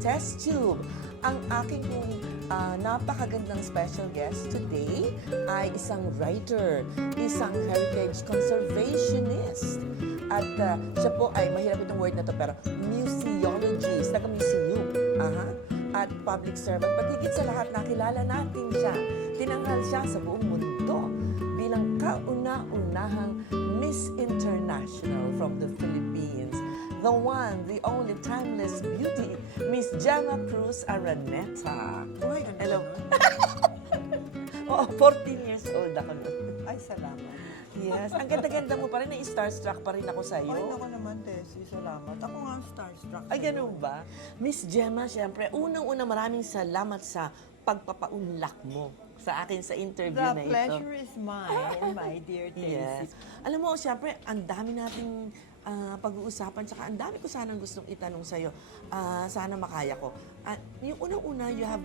Test Tube. Ang aking napakagandang special guest today ay isang writer, isang heritage conservationist. At siya po ay, mahirap itong word na to, pero museologist, taga-museum. Aha. At public servant. But higit sa lahat, nakilala natin siya. Tinanghal siya sa buong mundo bilang kauna-unahang Miss International from the Philippines. The one, the only timeless beauty, Miss Gemma Cruz Araneta. Oh, ay, ganda Hello. nun. Oo, 14 years old ako nun. Ay, salamat. Yes, ang ganda-ganda mo pa rin. Na-starstruck pa rin ako sa'yo. Ay, naku naman, Tessie. Salamat. Ako nga starstruck. Ay, ganun ba? Miss Gemma, syempre, unang-una maraming salamat sa pagpapaunlak mo sa akin sa interview The na ito. pleasure is mine, my dear Tessie. Yes. Alam mo, syempre, ang dami nating pag-uusapan, tsaka ang dami ko sanang gustong itanong sa'yo. Sana makaya ko. Yung unang-una, you have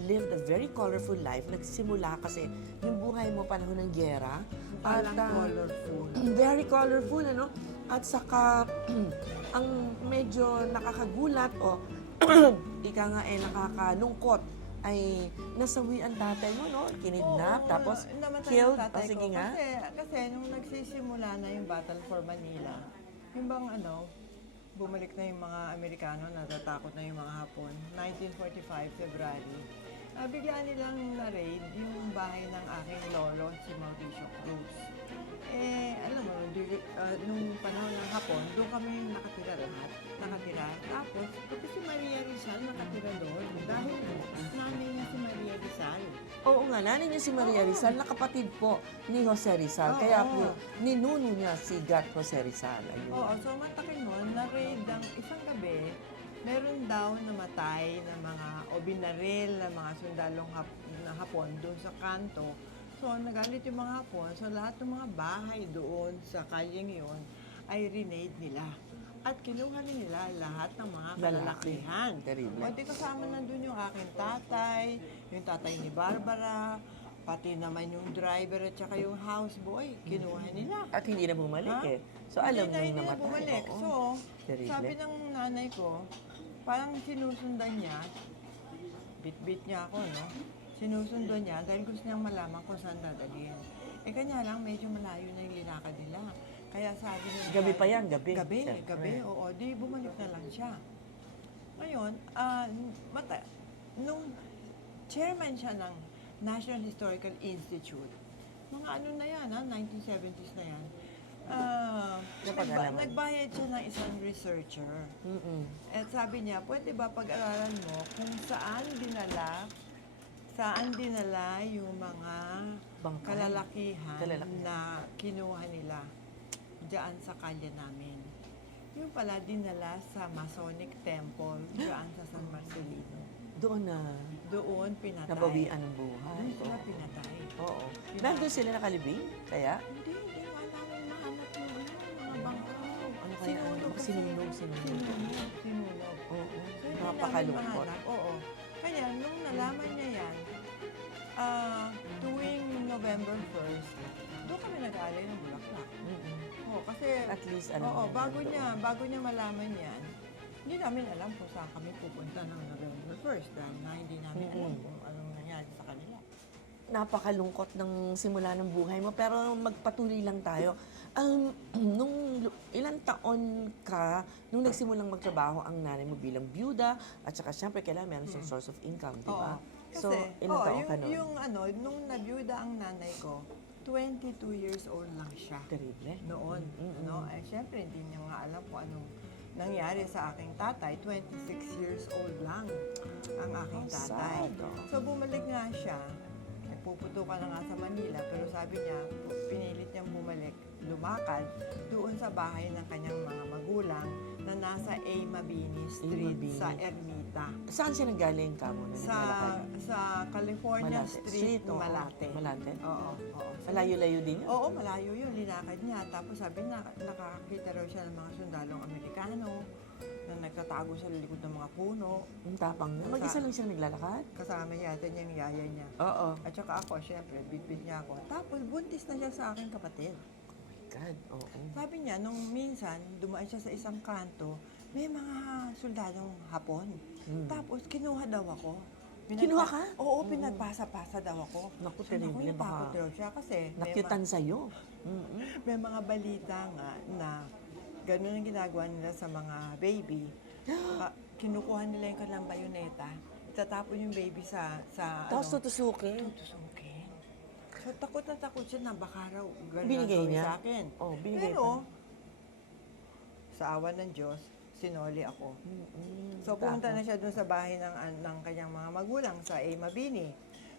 lived a very colorful life. Nagsimula kasi yung buhay mo panahon ng gyera. Parang colorful. Very colorful, ano? At saka, ang medyo nakakagulat o ika nga nakakalungkot ay nasawi ang tatay mo, no? Kinidnap, Oo, tapos namatay killed. ang tatay Sige ko. nga. Kasi nung nagsisimula na yung Battle for Manila, yung bang bumalik na yung mga Amerikano, natatakot na yung mga Hapon, 1945, February. Bigla nilang na-raid yung bahay ng aking lolo, si Mauricio Cruz. Alam mo, nung panahon ng Hapon, doon kami nakatira lahat. Tapos, pati si Maria Rizal nakatira doon. Dahil nanay niya si Maria Rizal. Oo nga, nanay niya si Maria Oo. Rizal, nakapatid po ni Jose Rizal. Oo. Kaya po, ninuno niya si Gat Jose Rizal. Ayun. Oo, so matakin mo, na-raid ang isang gabi, meron daw namatay na mga, o binaril na mga sundalong na Hapon doon sa kanto. So, nagalit yung mga Hapon. So, lahat ng mga bahay doon sa kalyeng yun ay renade nila. At kinuha nila lahat ng mga kalalakihan. Terrible. O, di kasama nandun yung aking tatay, yung tatay ni Barbara, pati naman yung driver at saka yung houseboy, kinuha nila. At hindi na bumalik Ha? eh. So, alam Hindi nung na namatay. bumalik. Oo. So, Terrible. sabi ng nanay ko, parang sinusundan niya, bit-bit niya ako, no? Sinusundan niya dahil gusto niyang malaman kung saan dadalhin. Kanya lang, medyo malayo na yung linakad nila. Kaya sabi niya, Gabi pa yan, gabi. Gabi, Siyempre. gabi, oo. Di bumalik na lang siya. Ngayon, nung chairman siya ng National Historical Institute, mga ano na yan, 1970s na yan, Napag-alaman. nagbayad siya ng isang researcher. At sabi niya, pwede ba pag-aralan mo kung saan dinala yung mga Bangkay. kalalakihan Kalalakihan. na kinuha nila diyan sa kalye namin. Yung pala dinala sa Masonic Temple diyan sa San Marcelino. Doon na Doon pinatay. nabawian ng buhay. Doon sila Oo. pinatay. Oo. Nandun sila nakalibing? Kaya? Hindi wala namin mahanap yung mga bangkaw. Ano kaya? kasi- Sinunog. Sinunog. Oo. So, hindi namin Napakalungkot. mahanap. Oo. Kaya nung nalaman niya yan, tuwing November 1st, doon kami nag-aalay ng bulaklak. Oo, kasi At least, ano oo, naman bago niya malaman yan, hindi namin alam kung saan kami pupunta ng November 1st dahil na hindi namin alam kung anong nangyari sa kanila. Napakalungkot ng simula ng buhay mo, pero magpatuloy lang tayo. Nung ilang taon ka, nung nagsimulang magtrabaho ang nanay mo bilang byuda, at saka siyempre kailangan meron siyang source of income, di ba? Kasi, So, ilang taon ka nun? nung nabiyuda ang nanay ko, 22 years old lang siya. Terrible. Noon, syempre hindi niya nga alam kung anong nangyari sa aking tatay. 26 years old lang ang aking How tatay. sad, oh. So bumalik nga siya. Nagpuputukan na nga sa Manila, pero sabi niya, pinilit niyang bumalik, lumakad doon sa bahay ng kanyang mga magulang na nasa A. Mabini Street Mabini. sa Ermita. Saan siya nanggaling ka mo? Sa California Malate. Street, oo. Malate. Malate? Oo. Malayo-layo din yun? Oo, malayo yun. Linakad niya. Tapos sabi na, nakakakita raw siya ng mga sundalong Amerikano na nagtatago sa likod ng mga puno. Ang tapang na. Mag-isa lang siya naglalakad? Kasama yata niya yung yaya niya. Oo. At saka ako, syempre, bit-bit niya ako. Tapos buntis na siya sa aking kapatid. God, oo. Sabi niya, nung minsan, dumaan siya sa isang kanto, may mga soldadong Hapon. Tapos, kinuha daw ako. Kinuha ka? Oo, pinagpasa-pasa daw ako. Naku, So, terrible. natakot Baka daw siya kasi nakyutan sa'yo. may mga balita nga na gano'n ang ginagawa nila sa mga baby. Kinukuha nila yung kanilang bayoneta, itatapon yung baby sa Tapos tutusukin. tutusukin. So, takot na takot siya na baka raw gano'n Binigay gawin niya? sa akin. Oh, binigay Pero, sa awa ng Diyos, sinoli ako. So, pumunta na siya doon sa bahay ng kanyang mga magulang sa Mabini.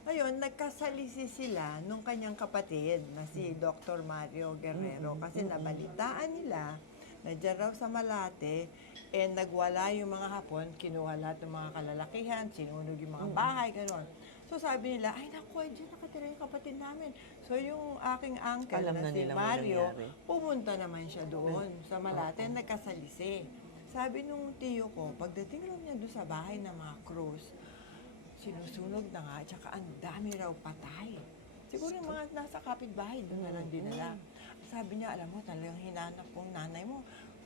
Ngayon, nagkasalisi sila nung kanyang kapatid na si Dr. Mario Guerrero kasi nabalitaan nila na dyan raw sa Malate, nagwala yung mga Hapon, kinuha lahat ng mga kalalakihan, sinunog yung mga bahay, gano'n. So sabi nila, ay naku, dyan nakatira yung kapatid namin. So yung aking uncle Alam na na si nila may Mario, nangyari. pumunta naman siya doon sa Malate, nagkasalisi. Sabi nung tiyo ko, pagdating raw niya doon sa bahay ng mga Cruz, sinusunog na nga, tsaka ang dami raw patay. Siguro yung mga nasa kapitbahay, doon na lang dinala. Sabi niya, alam mo, talagang hinanap kong nanay mo.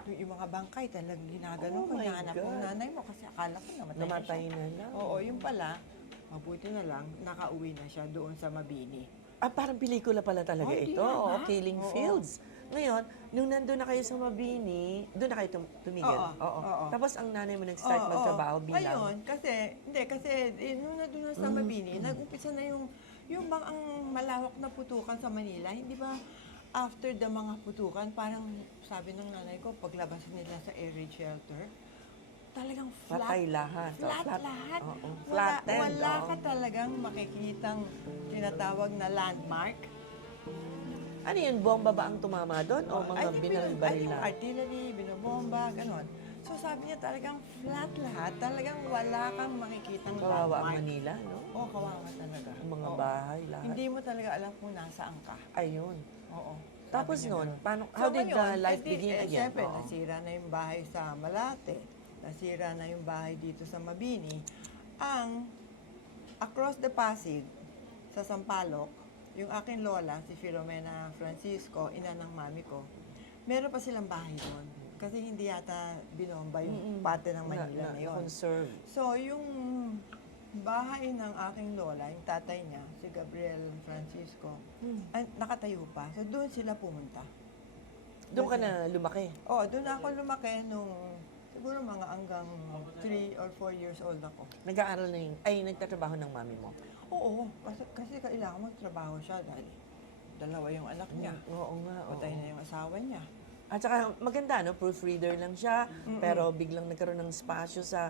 Yung mga bangkay, talagang ginagano ko, my hinanap kong God. nanay mo kasi akala ko namatay, Namatay na siya. na lang. Oo, yung pala, mabuti na lang, nakauwi na siya doon sa Mabini. Parang pelikula pala talaga Oh, di ito. ba? Oo, Killing Oo. Fields. Ngayon, nung nandun na kayo sa Mabini, doon na kayo tumigil. Oo. Tapos ang nanay mo nag-start Oo, magtrabaho oo. bilang... Ngayon, kasi nung nandun na sa Mabini, nag-umpisa na yung bang ang malawak na putukan sa Manila, hindi ba after the mga putukan, parang sabi ng nanay ko, paglabas nila sa air raid shelter, talagang flat. Patay lahat. Flat Flat. lahat. Oo. Wala, Flattened, wala oo. ka talagang makikitang tinatawag na landmark. Ano yun, bomba ba ang tumama doon? O mga binaril-baril yung lang? artillery, binobomba, ganon. So sabi niya talagang flat lahat, talagang wala kang makikitang Kawawa ang landmark. Manila, no? Oo, kawawa talaga. Ang mga Oo. bahay, lahat. Hindi mo talaga alam kung nasaan ka. Ayun. Oo. Tapos Sabi niya nun, ganun. paano, So how did the ngayon, life begin again? Siyempre, Oo. nasira na yung bahay sa Malate. Nasira na yung bahay dito sa Mabini. Across the Pasig, sa Sampaloc, yung aking lola, si Filomena Francisco, ina ng mami ko, meron pa silang bahay doon. Kasi hindi yata binomba yung parte ng Manila na yun. Conserve. So, yung bahay ng aking lola, yung tatay niya, si Gabriel Francisco, ay, nakatayo pa. So, doon sila pumunta. Doon ka na lumaki. Oo, doon ako lumaki nung siguro mga hanggang 3 or 4 years old ako. Nag-aaral na yung, ay, nagtatrabaho ng mami mo. Oo, kasi kailangan magtrabaho siya dahil dalawa yung anak niya. Oo nga, oo. Patay na yung asawa niya. At saka maganda, no? Proofreader lang siya, pero biglang nagkaroon ng spasyo sa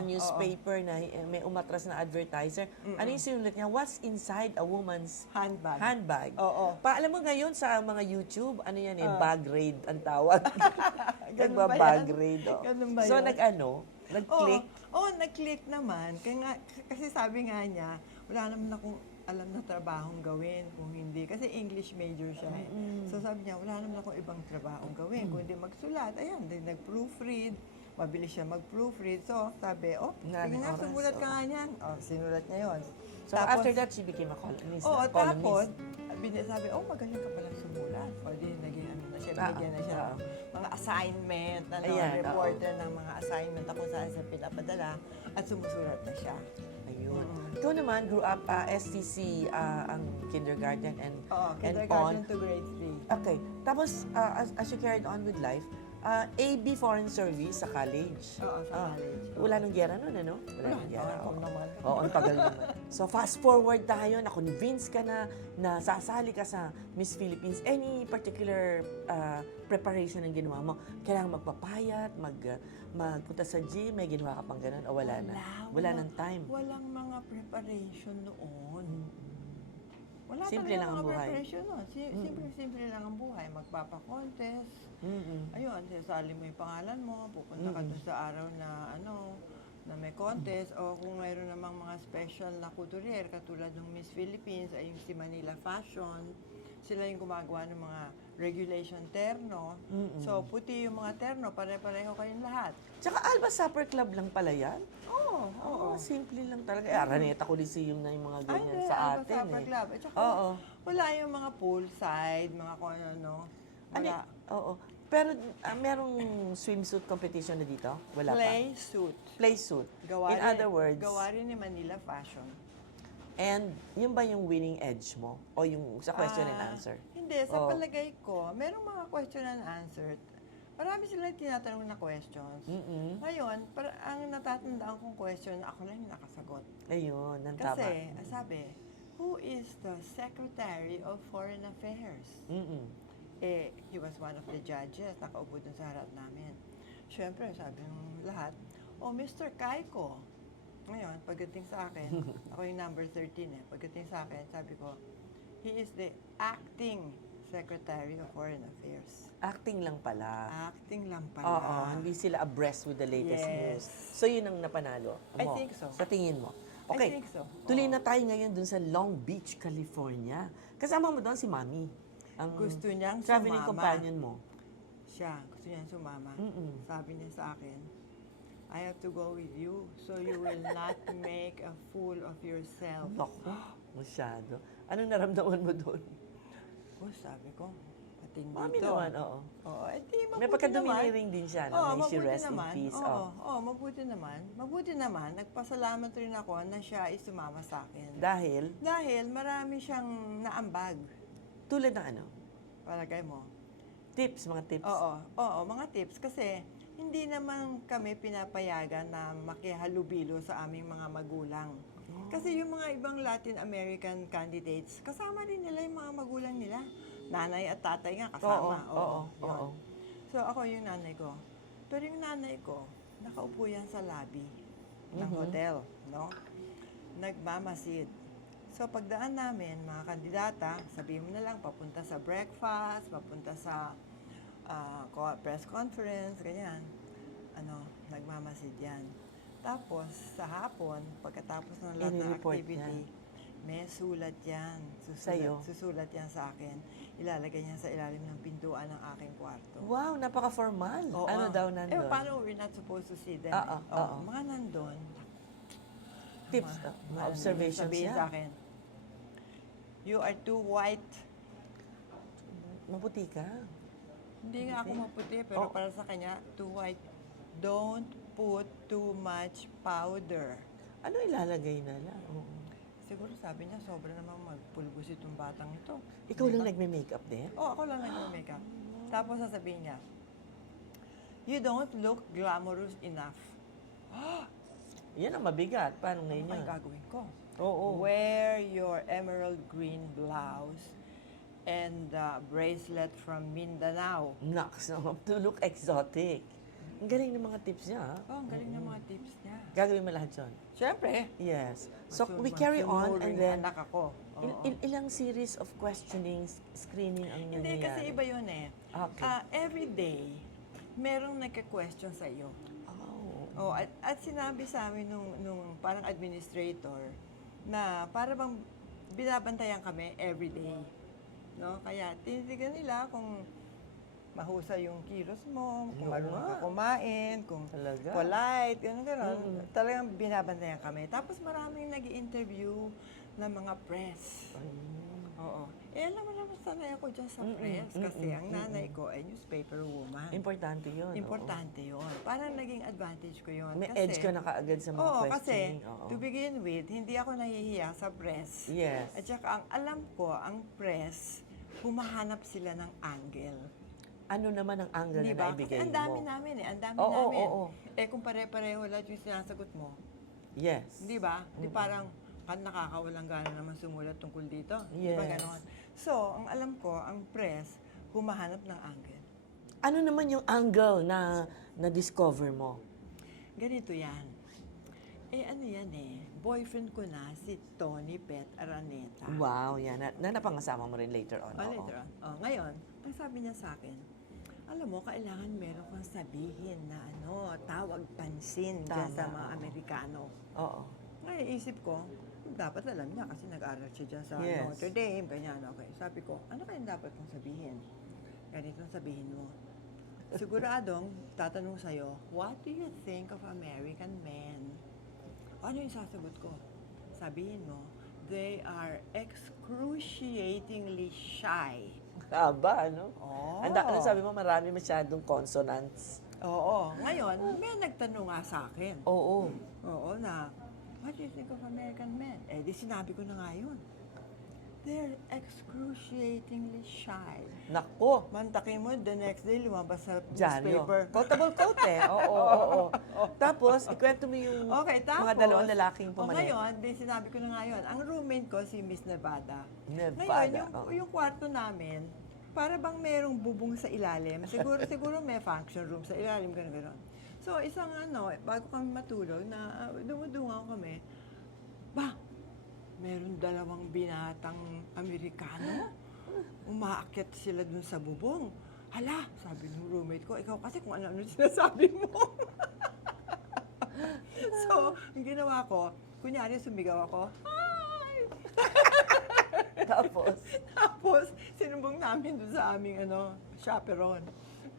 newspaper na may umatras na advertiser. Ano yung sinulat niya? What's inside a woman's Handbag. handbag? Oo. Alam mo ngayon sa mga YouTube, ano yan bag raid ang tawag. Ganun ba Nagba-bag yan? raid. Oo. Ganun ba So yun? nag-click. Oo, nag-click naman. Kasi sabi nga niya, wala naman akong alam na trabahong gawin kung hindi. Kasi English major siya eh. So sabi niya, wala naman akong ibang trabahong gawin. Kung hindi magsulat, ayan, nag-proofread. Mabilis siya mag-proofread. So sabi, sige Maraming nga, oras, sumulat ka nga niyan. Sinulat niya yun. So after that, she became a columnist. Oo, columnist. tapos, sabi, magaling ka palang sumulat. O di, naging ano na siya, binigyan na siya Oo. ng mga assignment, Ayan, reporter ng mga assignment ako saan sa pinapadala at sumusulat na siya. Ayun. Ikaw naman, grew up STC ang kindergarten and on. Kindergarten to grade 3. Okay. Tapos, as you carried on with life, AB Foreign Service sa college. Oo, sa college. Wala nang gera nun, ano? Wala nang gera. tagal naman. Oo, ang tagal naman. So, fast forward tayo, na-convince ka na sasali ka sa Miss Philippines. Any particular preparation ang ginawa mo? Kailangan magpapayat, magpunta sa gym, may ginawa ka pang ganun, o wala na? Wala nang time. Walang mga preparation noon. Wala Simple talaga lang ang mga buhay. preparation noon. Simple lang ang buhay. Magpapa-contest. Ayun, sasali mo yung pangalan mo, pupunta ka doon sa araw na na may contest o kung mayroon namang mga special na couturier katulad ng Miss Philippines ay yung si Manila Fashion. Sila yung gumagawa ng mga regulation terno. So, puti yung mga terno, pare-pareho kayong lahat. Tsaka Alba Supper Club lang pala yan? Oo, oo. Simple lang talaga. Araneta Coliseum na yung mga ganyan Ay, sa Alba atin Supper eh. Club. At saka, Oo. wala yung mga poolside, mga kung ano. Ano, Wala. oo. Pero merong swimsuit competition na dito? Wala Play suit. pa? Play suit. Gawa In rin- other words, Gawa rin ni Manila Fashion. and yun ba yung winning edge mo? O yung sa question and answer? Hindi, sa Oh. palagay ko, merong mga question and answer. Marami sila tinatanong na questions. Mm-mm. Ngayon, ang natatandaan kong question, ako lang yung nakasagot. Ayun, nang tama. Kasi, sabi, who is the Secretary of Foreign Affairs? Mm-mm. He was one of the judges, nakaupo dun sa harap namin. Siyempre, sabi ng lahat, Mr. Kaiko. Ngayon, pagdating sa akin, ako yung number 13 pagdating sa akin, sabi ko, he is the acting Secretary of Foreign Affairs. Acting lang pala. Acting lang pala. Oo, hindi sila abreast with the latest Yes. news. So, yun ang napanalo mo. I think so. Sa tingin mo. I Okay, think so. tuloy Oo. na tayo ngayon dun sa Long Beach, California. Kasama mo doon si Mami. Ang Gusto niyang traveling sumama. companion mo. Siya, gusto niya sumama. Mm-mm. Sabi niya sa akin, I have to go with you so you will not make a fool of yourself. Naku, masyado. Anong naramdaman mo doon? Sabi ko, pating dito. Mami naman, oo. Oo, mabuti May pagka-domineering din siya, no? Oo, May she mabuti rest in naman. peace. Oo, mabuti naman. Mabuti naman, nagpasalamat rin ako na siya ay sumama sa akin. Dahil, Dahil marami siyang naambag, tulad ng ano? palagay mo. Tips, mga tips. Oo, mga tips. Kasi hindi naman kami pinapayagan na makihalubilo sa aming mga magulang. Kasi yung mga ibang Latin American candidates, kasama rin nila yung mga magulang nila. Nanay at tatay nga kasama. Oo. yun. So ako yung nanay ko. Pero yung nanay ko, nakaupo yan sa lobby ng hotel, no? Nagmamasid. So pagdaan namin, mga kandidata, sabihin mo na lang, papunta sa breakfast, papunta sa press conference, ganyan. Nagmamasid yan. Tapos, sa hapon, pagkatapos ng lahat ng I-report activity, may sulat yan. Sa'yo? Susulat yan sa akin. Ilalagay niya sa ilalim ng pintuan ng aking kwarto. Wow, napaka-formal. Oo. Ano daw nandun? Paano we're not supposed to see them? Oo. Mga nandun. Tips, mga observations Sabihin niya. sa akin, you are too white. Maputi ka. Hindi nga ako maputi, pero Oo. para sa kanya, too white. Don't put too much powder. Ano ilalagay na lang? Oo. Siguro sabi niya, sobra naman magpulbos itong batang ito. Ikaw lang nagme-makeup din? Ako lang nag-makeup. Tapos sasabihin niya, you don't look glamorous enough. Yan ang mabigat. Paano ngayon Ano yun? ang gagawin ko? Oo. Wear your emerald green blouse and bracelet from Mindanao. Naks, to look exotic. Ang galing ng mga tips niya, ha? Ang galing ng mga tips niya. Gagawin mo lahat yun? Siyempre. Yes. So, we carry on and then, anak ako. Oo. ilang series of questioning, screening ang Hindi, nangyayari? kasi iba yun eh. Okay. Every day, merong nagka-question sa iyo. Oh. At sinabi sa amin nung parang administrator na para bang binabantayan kami every day. No? Kaya tinitigan nila kung mahusay yung kilos mo, kung Oo marunong nga. ka kumain, kung Talaga? polite, gano'n. Talagang binabantayan kami. Tapos maraming nag-interview ng mga press. Oo. Alam mo naman sanay ako dyan sa press kasi ang nanay ko ay newspaper woman. Importante yun. Importante yun. Parang naging advantage ko yun. May edge ka na kaagad sa mga Oo, questioning. kasi to begin with, hindi ako nahihiya sa press. Yes. At saka ang alam ko, ang press, humahanap sila ng angle. Ano naman ang angle Di na ba? naibigay Kasi mo? ang dami namin eh. Ang dami Oo, namin. oo. Kung pare-pareho lahat yung sinasagot mo, Yes. di ba? Di parang nakakawalang gana naman sumulat tungkol dito. Di ba Yes. ganon? So, ang alam ko, ang press, humahanap ng angle. Ano naman yung angle na na-discover mo? Ganito yan. Ano yan eh, boyfriend ko na si Tony Pet Araneta. Wow, yan. Na napangasama mo rin later on. Oo. Later on. Ngayon, ang sabi niya sa akin, alam mo, kailangan meron kang sabihin na tawag pansin dyan Tama, sa mga oo. Amerikano. Oo. Ngayon, isip ko, dapat alam niya kasi nag-aaral siya dyan sa Yes. Notre Dame, ganyan. Okay, sabi ko, ano kayang dapat kong sabihin? Ganitong sabihin mo. Siguradong, tatanong sa'yo, what do you think of American men? Ano yung sasagot ko? Sabihin mo, they are excruciatingly shy. haba, ano? Oo. Ano sabi mo, marami masyadong consonants. Oo. Ngayon, may nagtanong nga sa akin. Oo. Oo na, what do you think of American men? Eh, di sinabi ko na nga yun. They're excruciatingly shy. Nako. Mantakin mo, the next day, lumabas sa Dyaryo. newspaper. Quotable quote eh. Oo. Tapos, ikwento mo yung Okay, tapos, mga dalawang lalaking pumalit. ngayon, di sinabi ko na nga yun, ang roommate ko si Miss Nevada. Nevada, Ngayon, yung kwarto namin, para bang merong bubong sa ilalim. Siguro may function room sa ilalim, gano'n. So, isang bago kami matulog, na dumudungan kami, meron dalawang binatang Amerikano. Umaakyat sila dun sa bubong. Hala, sabi ng roommate ko, ikaw kasi kung ano-ano sinasabi mo. So, ang ginawa ko, kunyari sumigaw ako, hi! Tapos, sinumbong namin doon sa aming chaperon.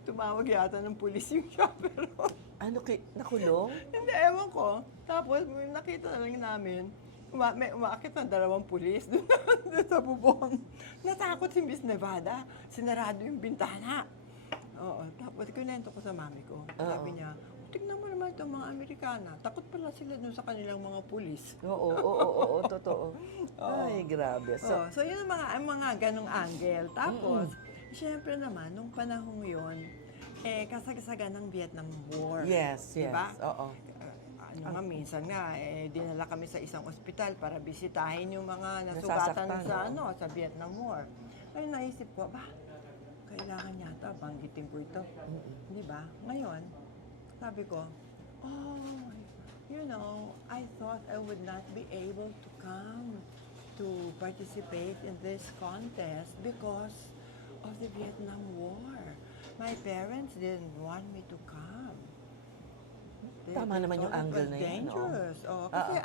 Tumawag yata ng pulis yung chaperon. Ano, nakulong? Hindi, ewan ko. Tapos, nakita na lang namin, may umaakit ng dalawang pulis doon sa bubong. Natakot si Miss Nevada. Sinarado yung bintana. Oo. Tapos, kunento ko sa mami ko. Sabi niya, tignan mo naman itong mga Amerikana. Takot pala sila doon sa kanilang mga pulis. Oo, totoo. Ay, grabe. So yun ang mga ganong angle. Tapos, syempre naman, nung panahong yun, kasagsagan ng Vietnam War. Yes. Diba? Oo. Minsan nga, dinala kami sa isang ospital para bisitahin yung mga nasugatan sa Vietnam War. Ay, naisip ko, kailangan yata banggitin ko ito. Di ba? Ngayon, sabi ko, I thought I would not be able to come to participate in this contest because of the Vietnam War. My parents didn't want me to come. Tama naman yung angle na yun. Dangerous. Kasi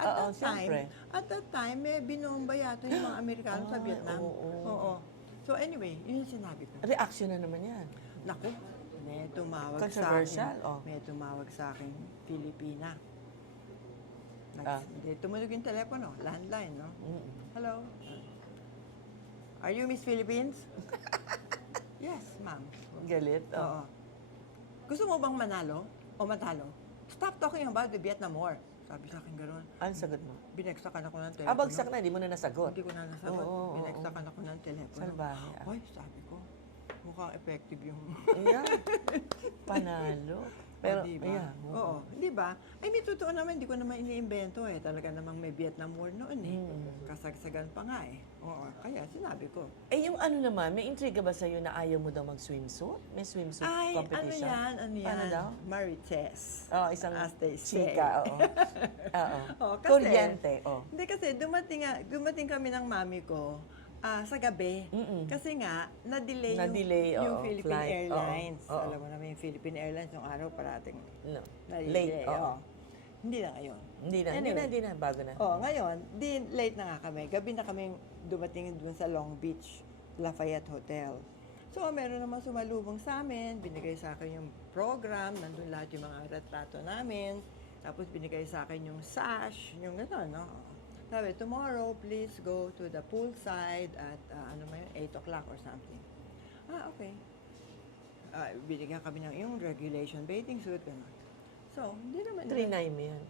at that time, may binomba yata yung mga Amerikano sa Vietnam. Oo. So anyway, yun yung sinabi ko. Reaction na naman yan. Naku, may tumawag Controversial, sa akin. May tumawag sa akin, Filipina. Tumunog yung telepono, landline, no? Hello? Are you Miss Philippines? Yes, ma'am. Galit? Oo. Gusto mo bang manalo o matalo? Stop talking about the Vietnam War. Sabi sa akin gano'n. Ano sagot mo? Binagsakan ako ng telepono. Bagsak na, hindi mo na nasagot. Hindi ko na nasagot. Binagsakan ako ng telepono. Salbahe. Hoy, sabi ko, mukhang effective yung... Ayan. Panalo. Pero, diba? ayan. Oo. Di ba? Ay, may totoo naman, hindi ko naman iniimbento eh. Talaga namang may Vietnam War noon eh. Kasagsagan pa nga eh. Oo. Kaya sinabi ko. Yung naman, may intriga ba sa'yo na ayaw mo daw mag-swimsuit? May swimsuit competition? Ano yan? Paano daw? Marites. Isang As they say. chika, oo. Kasi, Kuryente, Hindi kasi, dumating kami ng mami ko sa gabi. Kasi nga, na-delay yung Philippine flight. Airlines. Oo. Alam mo naman yung Philippine Airlines, yung araw parating Late, oo. Hindi na ngayon. Hindi na. Bago na. Ngayon, late na nga kami. Gabi na kami dumating dun sa Long Beach, Lafayette Hotel. So, meron naman sumalubong sa amin, binigay sa akin yung program, nandun lahat yung mga retrato namin, tapos binigay sa akin yung sash, yung gano'n, no? Sabi, tomorrow, please go to the poolside at, 8 o'clock or something. Okay. Binigyan kami ng yung regulation bathing suit, gano'n. So, hindi naman 3-9 yan.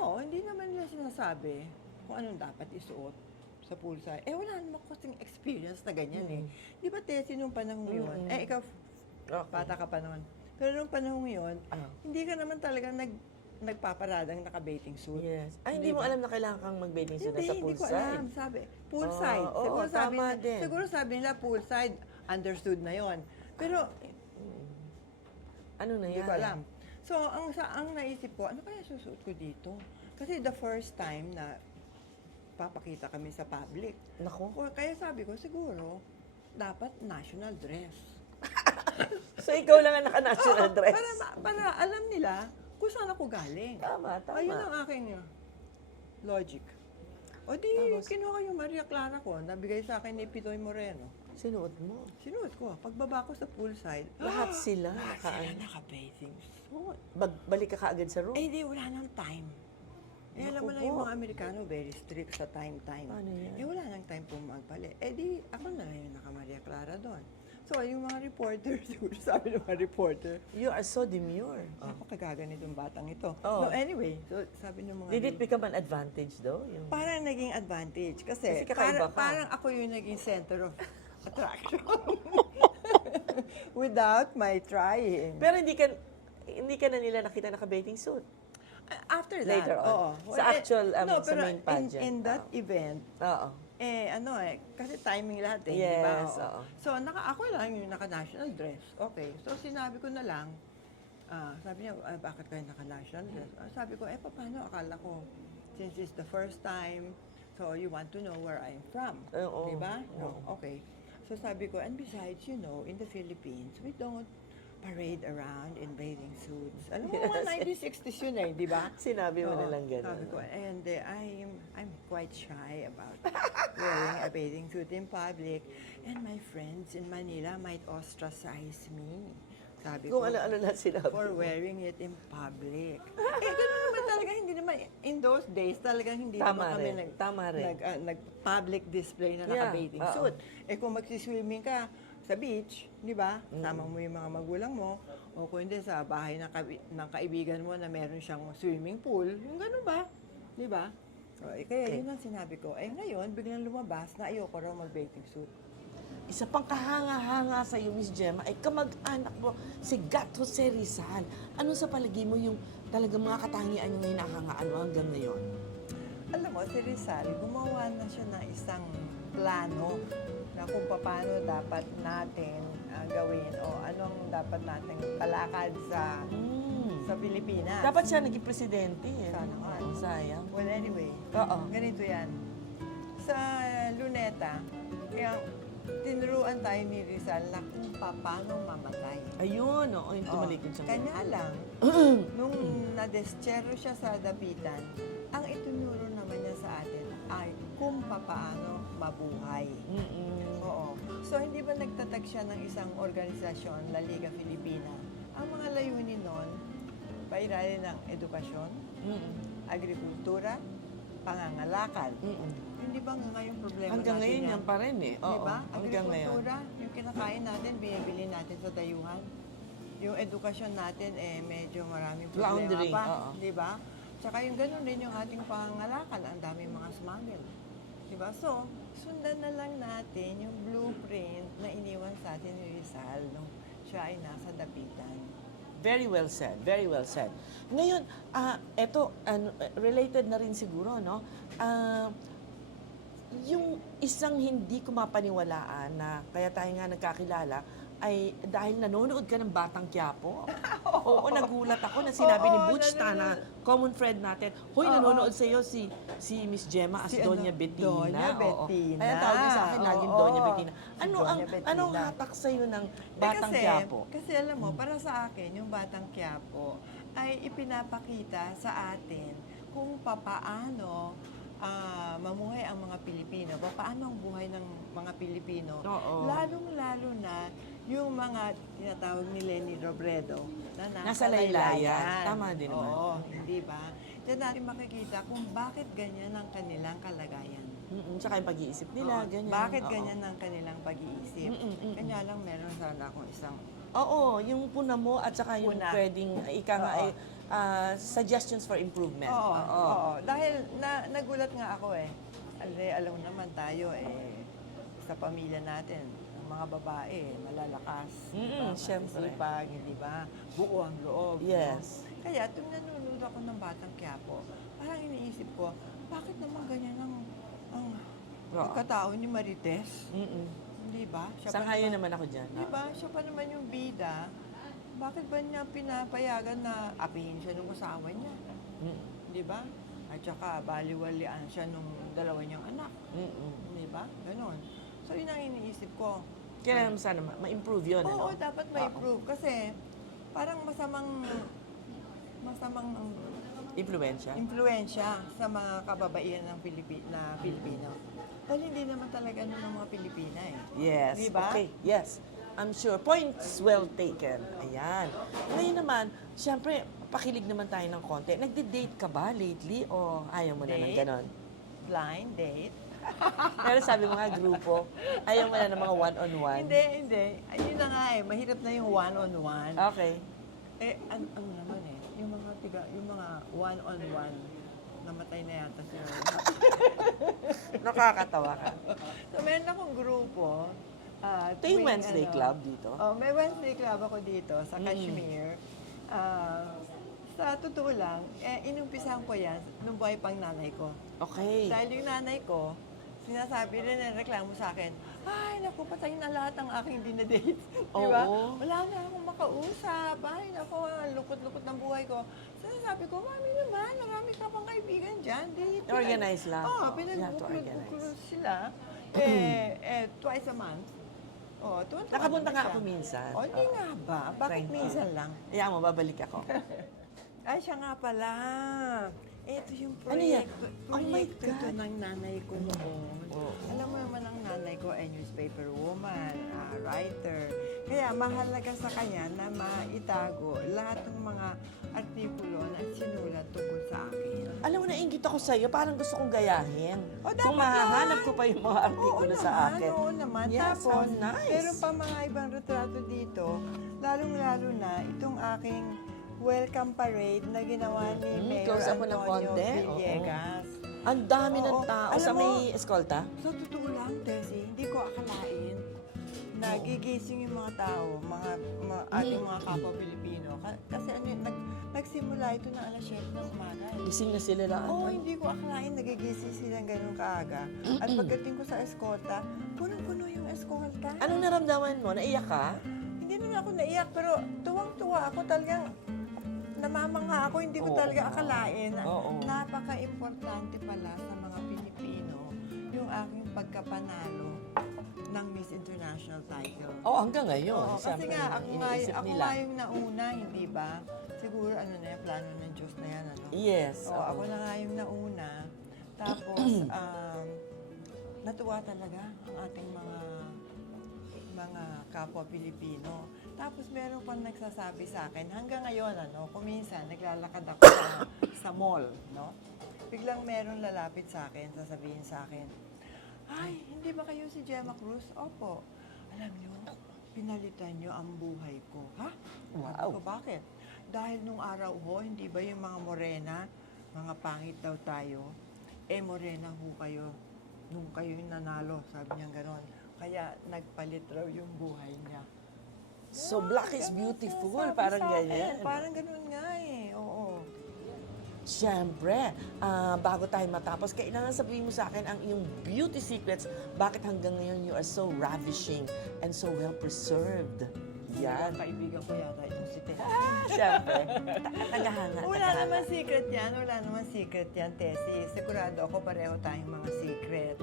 hindi naman nila sinasabi kung anong dapat isuot sa poolside. Wala naman kasing experience na ganyan eh. Di ba, Tessie, nung panahon yun? Ikaw, bata ka pa noon. Pero nung panahon yun, hindi ka naman talagang nagpaparadang naka-bathing suit. Yes. Hindi mo alam na kailangan kang mag-bathing suit sa poolside? Hindi ko alam. Sabi, poolside. Siguro sabi nila poolside, understood na yon. Pero, ano na yan? Hindi ko alam. So, ang naisip ko, ano kaya susuot ko dito? Kasi the first time na papakita kami sa public. Naku. Kaya sabi ko, siguro, dapat national dress. So, ikaw lang ang naka-national dress? Para alam nila kung saan ako galing. Tama. Ayun ang aking logic. O di, kinuha yung Maria Clara ko, nabigay sa akin ni Pitoy Moreno. Sinuot mo? Sinuot ko. Pagbaba ko sa poolside, Lahat sila naka-bathing suit. Balik ka kaagad sa room? Di, wala nang time. Alam mo na yung mga Amerikano, very strict sa time. Paano yan? Wala nang time po magpali. Di, ako na lang yung naka-Maria Clara doon. So, yung mga reporter, siguro sabi ng mga reporter, You are so demure. ako kagaganitong batang ito. Oh. No, anyway, so sabi ng mga Did it become an advantage though? Yung... parang naging advantage kasi, Kasi kakaiba ka. parang ako yung naging center of attraction. Without my trying. Pero hindi ka na nila nakita naka-bathing suit. After that, Later on. oo. Sa actual, no, sa pero main pageant. in that event, Oo. kasi timing lahat di ba? Yes, oo. So, ako lang yung naka-national dress. Okay. So, sinabi ko na lang, sabi niya, bakit kayo naka-national dress? Sabi ko, paano? Akala ko, since it's the first time, so you want to know where I'm from. Oo. Di ba? No, Oo. okay. So, sabi ko, and besides, in the Philippines, we don't parade around in bathing suits. Alam mo, mga 1960s yun di ba? Sinabi mo Oo. na lang gano'n. Sabi ko, and I'm quite shy about wearing a bathing suit in public. And my friends in Manila might ostracize me. Sabi Kung ko, ano-ano na sinabi. for wearing it in public. Gano'n naman talaga, hindi naman, in those days, talagang hindi Tama naman kami rin, tama rin. nag-public display na Yeah, naka-bathing oo. suit. Kung magsiswimming ka sa beach, di ba? Sama mo yung mga magulang mo, o kung hindi sa bahay ng kaibigan mo na meron siyang swimming pool, yung gano'n ba? Di ba? Kaya Okay. yun ang sinabi ko. Ngayon, biglang lumabas na ayoko raw mag-bathing suit. Isa pang kahanga-hanga sa iyo, Miss Gemma, ay kamag-anak mo, si Gat Jose Rizal. Ano sa palagi mo yung talagang mga katangian yung hinahangaan mo hanggang ngayon? Alam mo, si Rizal, gumawa na siya ng isang plano na kung paano dapat natin gawin o anong dapat natin palakad sa Pilipinas. Dapat siya naging presidente. Eh. Sana nga. Sayang. Well, anyway, Oo. ganito yan. Sa Luneta, tinuruan tayo ni Rizal na kung paano mamatay. Ayun, oo, yung tumalikod sa Kanya lang, nung nadestyero siya sa dapitan, ang itinuro naman niya sa atin ay kung paano mabuhay. Oo. So, hindi ba nagtatag siya ng isang organisasyon, La Liga Filipina? Ang mga layunin nun, pairali ng edukasyon, agrikultura, pangangalakal. Hindi ba ngayong problema Hanggang natin ngayon yan? yan pa rin eh. Oo, Diba? hanggang ngayon. Agrikultura, yung kinakain natin, binibili natin sa dayuhan. Yung edukasyon natin, medyo maraming problema Floundering, pa. oo. Diba? Tsaka yung ganun din yung ating pangangalakal, ang daming mga smuggle. Diba? So, sundan na lang natin yung blueprint na iniwan sa atin ni Rizal nung siya ay nasa dapitan. Very well said, very well said. Ngayon, eto, related na rin siguro, no? Yung isang hindi ko mapaniwalaan na kaya tayo nga nagkakilala ay dahil nanonood ka ng Batang Quiapo. Oo, nagulat ako na sinabi ni Oo, Butch na common friend natin, hoy, nanonood sa iyo si Miss Gemma as Si Doña Bettina. Doña Oo. Bettina. Kaya tawag niya sa akin laging Oo. Doña Bettina. Ano Doña ang Bettina. anong hatak sa iyo ng Batang Quiapo? Kasi alam mo, para sa akin, yung Batang Quiapo ay ipinapakita sa atin kung papaano mamuhay ang mga Pilipino. Paano ang buhay ng mga Pilipino. Oo. Lalong-lalo na yung mga tinatawag ni Leni Robredo na Nasa laylayan. Tama din naman. Oo, hindi ba? Diyan natin makikita kung bakit ganyan ang kanilang kalagayan. Tsaka yung pag-iisip nila, Oo, ganyan. Bakit Oo. ganyan ang kanilang pag-iisip? Kanya lang meron sana akong isang Oo, yung puna mo at saka yung Puna. pwedeng, ika nga Oo. ay, suggestions for improvement. Oo. Dahil nagulat nga ako alam naman tayo sa pamilya natin, ang mga babae, malalakas. Siyempre. Masipag, hindi ba? Buo ang loob. Yes. No? Kaya tuwing nanonood ako ng Batang Quiapo, parang iniisip ko, bakit naman ganyan ang Oo. pagkatao ni Marites? Hindi ba? Sangayon naman ako dyan. Di ba? Siya pa naman yung bida. Bakit ba niya pinapayagan na apihin siya nung asawa niya? Di ba? At saka baliwalian siya nung dalawa niyang anak. Di ba? Ganon. So yun ang iniisip ko. Kaya sana ma-improve yun, Oo, ano? dapat ma-improve. Kasi parang masamang Impluensya. impluensya sa mga kababaihan ng Pilipino. Dahil hindi naman talaga ng mga Pilipina Yes. Di ba? Okay, yes. I'm sure. Points well taken. Ayan. Ngayon naman, siyempre, pakilig naman tayo ng konti. Nagde-date ka ba lately o ayaw mo na ng Date? ganon? Blind date. Pero sabi mo nga, grupo, ayaw mo na ng mga one-on-one. Hindi. Ayun na nga eh, mahirap na yung one-on-one. Okay. Ano naman eh, yung mga one-on-one, namatay na yata siya. Nakakatawa ka. So, meron akong grupo. Ito yung Wednesday Club dito? Oh, may Wednesday Club ako dito sa Kashmir. Sa totoo lang, inumpisahan ko yan nung buhay pang nanay ko. Okay. Dahil yung nanay ko, sinasabi rin, reklamo sa akin, ay, naku, patay na lahat ng aking dinedate. Di ba? Oo. Wala na akong makausap. Ay, naku, lukot-lukot ng buhay ko. Sinasabi ko, mami naman, marami ka pang kaibigan dyan. Organize lang. Oo, You have to organize. pinag-book sila. Twice a month. Oh, tuwan-tuwa Nakapunta naman nga siya. ako minsan. Oh, hindi nga ba? Bakit Thank you. minsan lang? Kaya mo, babalik ako. Ay, siya nga pala. Ito yung Ano yan? proyekto, Oh my proyekto ito God. ng nanay ko noon. Oo. Alam mo naman ang nanay ko ay newspaper woman, writer. Kaya mahalaga sa kanya na maitago lahat ng mga artikulo na sinulat tungkol sa akin. Alam mo, nainggit ako sa'yo, parang gusto kong gayahin. Oh, dapat Kung mahahanap lang. ko pa yung mga artikulo sa akin. Oo naman. Yeah, Tapos, so nice. meron pa mga ibang retrato dito, lalong-lalo na itong aking welcome parade na ginawa ni Mayor close up mo ng Antonio konti. Villegas. Ang dami ng Oo. tao Alam sa mo, may eskolta. Sa totoo lang, Tessie, hindi ko akalain na gigising yung mga tao, ating mga kapwa Pilipino. Kasi nagsimula ito ng alas 7 ng umaga. Gising na sila lang. Oo, hindi ko akalain nagigising silang ganun kaaga. At pagdating ko sa eskolta, punong-puno yung eskolta. Anong naramdaman mo? Naiyak ka? Hindi naman ako naiyak, pero tuwang-tuwa ako talagang namamangha ako. Hindi ko Oo. talaga akalain na Oo. napaka-importante pala sa mga Pilipino yung aking pagkapanalo ng Miss International title. Oo, hanggang ngayon. Oo, kasi Siyempre, nga, ako iniisip nila. nga yung nauna, hindi ba? Siguro ano na yan, plano ng Diyos na yan, ano? Yes. Oo, oo. ako na nga yung nauna. Tapos, natuwa talaga ang ating mga kapwa Pilipino. Tapos meron pang nagsasabi sa akin, hanggang ngayon, kuminsan, naglalakad ako sa mall, no? Biglang meron lalapit sa akin, sasabihin sa akin, ay, hindi ba kayo si Gemma Cruz? Opo. Alam niyo, pinalitan niyo ang buhay ko. Ha? Wow. Sabi ko, bakit? Dahil nung araw ho, hindi ba yung mga morena, mga pangit daw tayo, morena ho kayo, nung kayo yung nanalo, sabi niya gano'n. Kaya nagpalit raw yung buhay niya. So, black is beautiful. Sabi Parang sa akin, ganyan. Parang gano'n nga eh, oo. Siyempre, bago tayo matapos, kailangan sabihin mo sa akin ang iyong beauty secrets. Bakit hanggang ngayon you are so ravishing and so well preserved? Yan. Kaibigan ko yata itong si Tessie. Siyempre. Tagahanga. Wala naman secret yan, Tessie. Sigurado ako pareho tayong mga secret.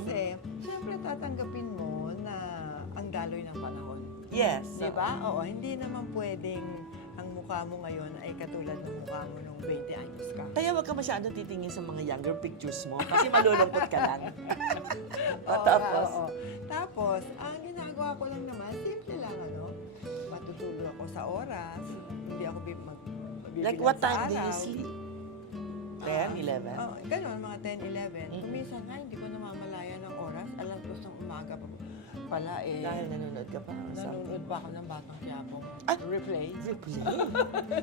Kasi, siyempre tatanggapin mo na ang daloy ng panahon. Yes. Di ba? Oo, hindi naman pwedeng ang mukha mo ngayon ay katulad ng mukha mo nung 20 anyos ka. Kaya wag ka masyadong titingin sa mga younger pictures mo kasi malulungkot ka lang. Oo, Tapos, oo. Tapos, ang ginagawa ko lang naman, simple lang, matutulog ako sa oras, hindi ako mabibilang like what sa time do you araw. sleep? 10, 11? Ganun, mga 10, 11. Minsan nga, hindi ko namamalaya ng oras. Alas 2 ng umaga pa pala Dahil nanonood ka pa. nanonood pa ako ng Batang Quiapo. Ay! Replay. Replay?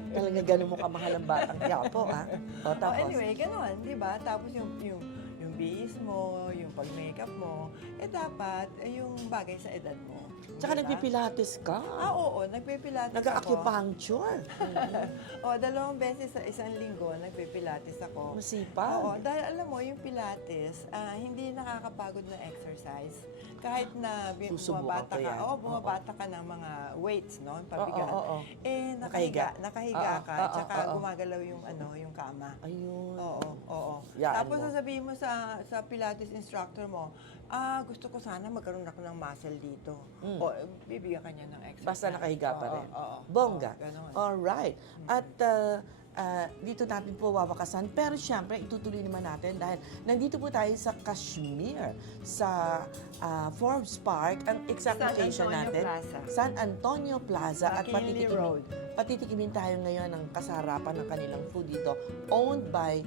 Talaga ganun mo kamahal ang batang Quiapo, ha? O, tapos? Anyway, ganun, di ba? Tapos yung bihis mo, yung pag-makeup mo, dapat yung bagay sa edad mo. Tsaka Diba? nagpipilates ka. Oo, nagpipilates ako. Nag-acupuncture. O, 2 beses sa isang linggo, nagpipilates ako. Masipag. Oo, dahil alam mo, yung pilates, hindi nakakapagod na exercise. Kahit na Susubukan bumabata ko ka, yan. bumabata ka ng mga weights, no? Pabigat. Oo. Nakahiga ka, Oo, tsaka oo. gumagalaw yung yung kama. Ayun. Oo. Yaan Tapos mo. sasabihin mo sa Pilates instructor mo, gusto ko sana magkaroon ako ng muscle dito. O, bibigyan ka niya ng exercise. Basta nakahiga pa rin. Oo. Bongga. Ganon. Alright. At dito natin po wawakasan. Pero siyempre, itutuloy naman natin dahil nandito po tayo sa Kashmir, sa Forbes Park, ang exact San location Antonio natin. Plaza. San Antonio Plaza. At Kinley patitikimin. Road. patitikimin tayo ngayon ng kasarapan ng kanilang food dito. Owned by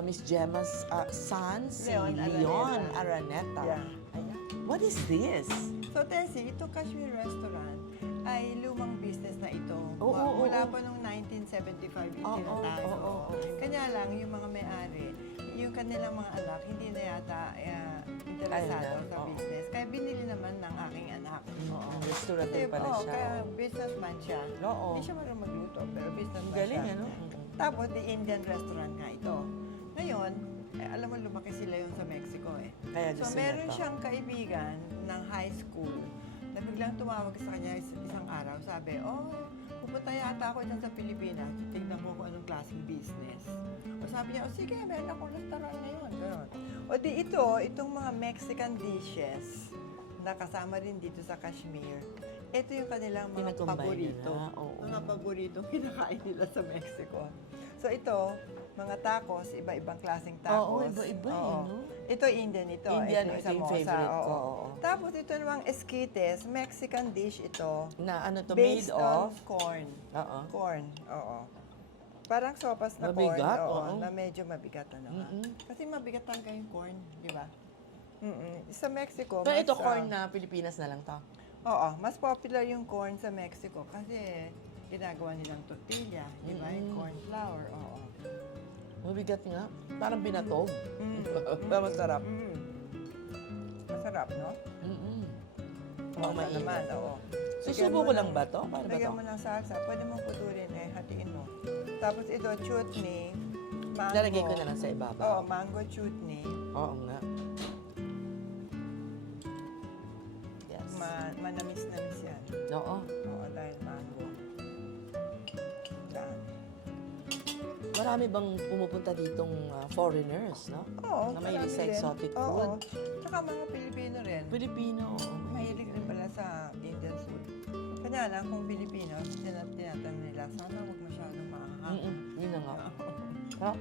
Miss Gemma's son, si Leon Leon Araneta. Araneta. Yeah. Ayan. What is this? So, Tessie, ito Kashmir Restaurant ay lumang business na ito. Oo. Mula pa noong 1975 yung Oo, tinatayo. oo. Kanya lang, yung mga may-ari, yung kanilang mga anak, hindi na yata interesado Ayun na, sa oo. business. Kaya binili naman ng aking anak. Restaurant din pala siya. Kaya businessman siya. Oo. Hindi siya marunong magluto, pero businessman Galing, siya. ano? Tapos, the Indian restaurant nga ito. Ngayon, alam mo, lumaki sila yung sa Mexico eh. Kaya So, gusto meron niya to. siyang kaibigan ng high school na biglang tumawag sa kanya isang araw. Sabi, pupunta yata ako dyan sa Pilipinas. Tignan ko kung anong klaseng business. O sabi niya, sige, meron akong restaurant ngayon. Ganon. O di itong mga Mexican dishes na kasama rin dito sa Kashmir. Ito yung kanilang mga Pinag-combine paborito. nila, oo. Mga paborito kinakain nila sa Mexico. So ito, mga tacos, iba-ibang klaseng tacos. Oo, iba-iba eh, Oo. no? Ito Indian ito. Indian, ito ito yung favorite ko, oo. Tapos ito namang esquites, Mexican dish ito. Na ano to, Based made of? corn. Oo. Corn, oo. Parang sopas na Mabigat, corn, oo. na medyo mabigat ano nga. Kasi mabigat talaga yung corn, di ba? Sa Mexico, Pero ito mas, corn na Pilipinas na lang to. Oo, mas popular yung corn sa Mexico kasi ginagawa nilang tortilla, di ba? Yung corn flour, oo. Mabigat nga. Parang binatog. Pero masarap. Masarap, no? Oo, Naman, mainit. oo. Susubo ko lang ba to? Paano ba Lagyan to? mo ng salsa. Pwede mong putulin hatiin mo. Tapos ito, chutney, mango. Lalagay ko na lang sa ibabaw. Oo, mango chutney. Oo nga. Yes. Manamis-namis yan. Oo. Oo, dahil mango. Yan. Marami bang pumupunta ditong foreigners, no? Oo, Na mahilig sa marami rin. exotic Oo. food. Tsaka mga Pilipino rin. Pilipino. Mahilig rin pala sa Indian food. Kanya lang, kung Pilipino, tinatanong nila, sana huwag masyadong makakakain. Yun na nga. Sarap.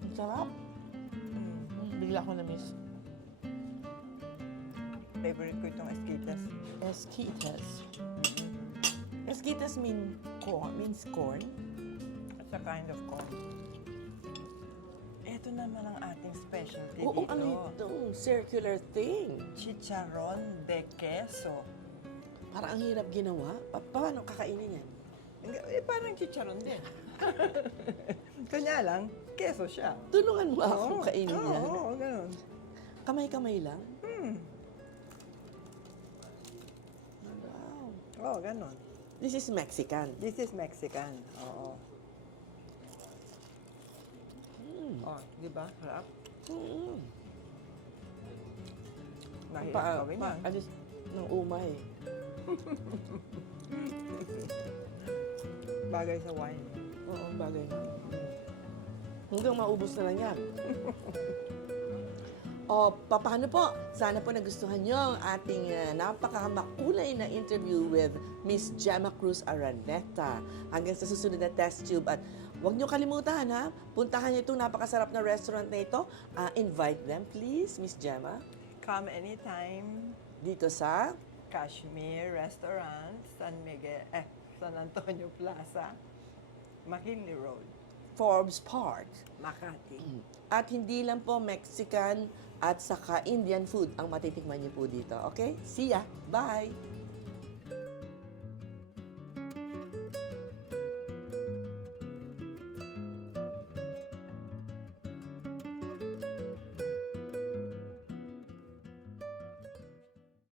Ang sarap. Bigla ko na-miss. Favorite ko itong esquites. Esquites. Esquites means corn. It's a kind of corn. Ito naman ang ating specialty Oo, dito. ano itong circular thing? Chicharon de queso. Parang ang hirap ginawa. Paano kakainin yan? Parang chicharon din. Kanya lang, queso siya. Tulungan mo ako kainin yan. Oo, ganun. Kamay-kamay lang? Wow. Oo, ganun. This is Mexican. This is Mexican. Oo. Oh, di ba? Harap. Mahirap gawin yan. Alis ng umay. Bagay sa wine. Oo, bagay na. Hanggang maubos na lang yan. O, paano po? Sana po nagustuhan nyo ang ating napakamakulay na interview with Miss Gemma Cruz Araneta. Hanggang sa susunod na test tube. At huwag nyo kalimutan, ha? Puntahan nyo itong napakasarap na restaurant na ito. Invite them, please, Miss Gemma. Come anytime. Dito sa Kashmir Restaurant, San Antonio Plaza, McKinley Road, Forbes Park. Makati. At hindi lang po Mexican at saka Indian food ang matitikman niyo po dito. Okay? See ya! Bye!